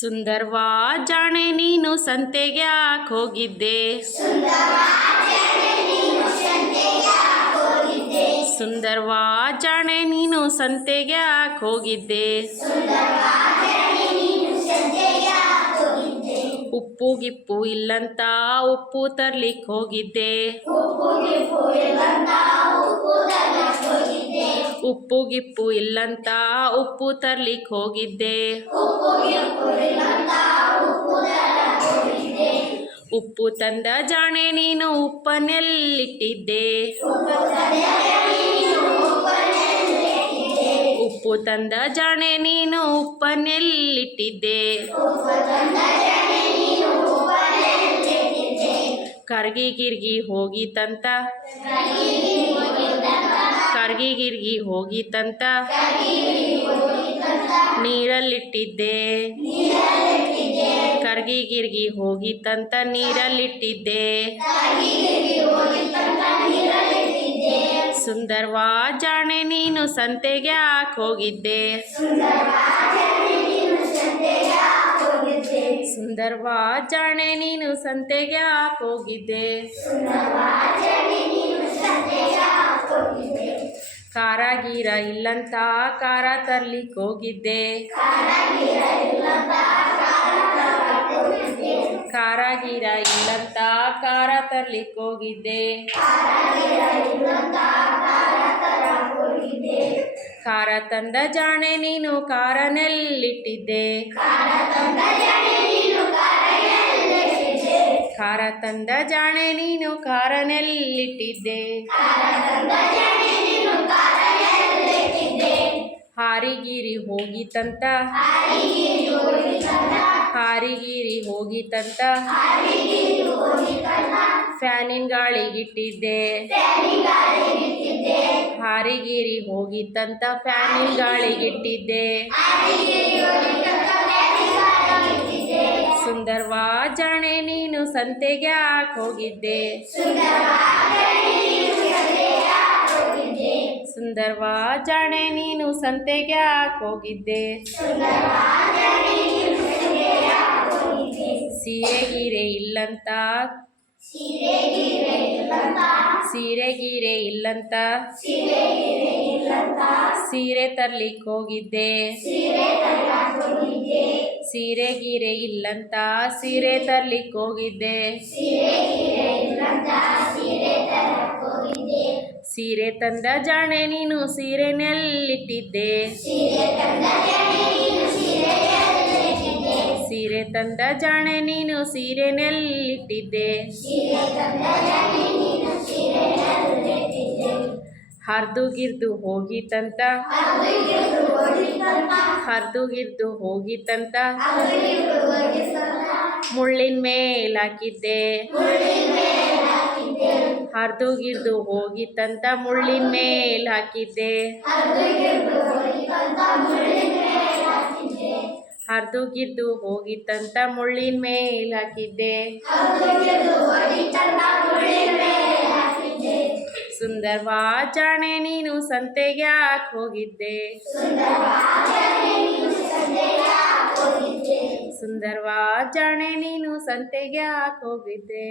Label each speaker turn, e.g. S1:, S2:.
S1: ಸುಂದರ್ವಾ ಜಾಣೆ ನೀನು ಸಂತೆಗೆ ಹೋಗಿದ್ದೆ ಸುಂದರ್ವಾ ಜಾಣೆ ನೀನು ಸಂತೆಗೆ ಹೋಗಿದ್ದೆ ಉಪ್ಪು ಗಿಪ್ಪು ಇಲ್ಲಂತ ಉಪ್ಪು ತರ್ಲಿಕ್ಕೆ ಹೋಗಿದ್ದೆ. ಉಪ್ಪು ಗಿಪ್ಪು ಇಲ್ಲಂತ ಉಪ್ಪು ತರ್ಲಿಕ್ಕೆ ಹೋಗಿದ್ದೆ. ಉಪ್ಪು ತಂದ ಜಾಣೆ ನೀನು ಉಪ್ಪನೆಲ್ಲಿಟ್ಟಿದ್ದೆ ಉಪ್ಪು ತಂದ ಜಾಣೆ ನೀನು ಉಪ್ಪನೆಲ್ಲಿಟ್ಟಿದ್ದೆ ಕರ್ಗಿ ಗಿರ್ಗಿ ಹೋಗಿತಂತ. ಕರ್ಗಿ ಗಿರ್ಗಿ ಹೋಗಿತಂತ. ನೀರಲ್ಲಿಟ್ಟಿದ್ದೆ. ಕರ್ಗಿ ಗಿರ್ಗಿ ಹೋಗಿತಂತ, ನೀರಲ್ಲಿಟ್ಟಿದ್ದೆ. ಸುಂದರ್ವಾ ಜಾಣೆ ನೀನು ಸಂತೆಗೆ ಯಾಕ್ ಸುಂದರ್ವಾ ಜಾಣೆ ನೀನು ಸಂತೆಗೆ ಹಾಕೋಗಿದ್ದೆ. ಖಾರ ಗೀರ ಇಲ್ಲಂತ ಖಾರ ತರ್ಲಿಕ್ಕೆ ಹೋಗಿದ್ದೆ. ಖಾರ ಗೀರ ಇಲ್ಲಂತ ಖಾರ ತರ್ಲಿಕ್ಕೆ ಹೋಗಿದ್ದೆ. ಖಾರ ತಂದ ಜಾಣೆ ನೀನು ಖಾರನೆಲ್ಲಿಟ್ಟಿದ್ದೆ. ಖಾರ ತಂದ ಜಾಣೆ ನೀನು ಖಾರನೆಲ್ಲಿಟ್ಟಿದ್ದೆ? ಹಾರಿಗಿರಿ ಹೋಗಿತಂತ? ಹಾರಿಗಿರಿ ಹೋಗಿತಂತ? ಫ್ಯಾನಿನ ಗಾಳಿಗಿಟ್ಟಿದ್ದೆ? ಹಾರಿಗಿರಿ ಹೋಗಿತ್ತಂತ ಫ್ಯಾನಿನ ಗಾಳಿಗಿಟ್ಟಿದ್ದೆ? ಸುಂದರ್ವಾ ಜಾಣೆ ನೀನು ಸಂತೆಗೆ ಯಾಕ್ ಹೋಗಿದ್ದೆ ಸುಂದರ್ವಾ ಜಾಣೆ ನೀನು ಸಂತೆಗೆ ಯಾಕ್ ಹೋಗಿದ್ದೆ ಸೀರೆ ಗೀರೆ ಇಲ್ಲಂತ. ಸೀರೆ ಗೀರೆ ಇಲ್ಲಂತ. ಸೀರೆ ತರ್ಲಿಕ್ಕೆ ಹೋಗಿದ್ದೆ. ಸೀರೆ ಗೀರೆ ಇಲ್ಲಂತ ಸೀರೆ ತರ್ಲಿಕ್ ಹೋಗಿದ್ದೆ. ಸೀರೆ ತಂದ ಜಾಣೆ ನೀನು ಸೀರೆನೆಲ್ಲಿಟ್ಟಿದ್ದೆ ಸೀರೆ ತಂದ ಜಾಣೆ ನೀನು ಸೀರೆನೆಲ್ಲಿಟ್ಟಿದ್ದೆ ಹರ್ದು ಗಿರ್ದು ಹೋಗಿತಂತ. ಹರಿದು ಗಿರ್ದು ಹೋಗಿತಂತ. ಮುಳ್ಳಿನ ಮೇಲ್ ಹಾಕಿದ್ದೆ. ಹರ್ದು ಗಿರ್ದು ಹೋಗಿತ್ತಂತ ಮುಳ್ಳಿನ ಮೇಲ್ ಹಾಕಿದ್ದೆ. ಹರಿದು ಗಿರ್ದು ಹೋಗಿತ್ತಂತ ಮುಳ್ಳಿನ ಮೇಲ್ ಹಾಕಿದ್ದೆ. ಸುಂದರ್ವಾ ಜಾಣೆ ನೀನು ಸಂತೆಗೆ ಯಾಕ್ ಹೋಗಿದ್ದೆ. ಸುಂದರ್ವಾ ಜಾಣೆ ನೀನು ಸಂತೆಗೆ ಯಾಕ್ ಹೋಗಿದ್ದೆ.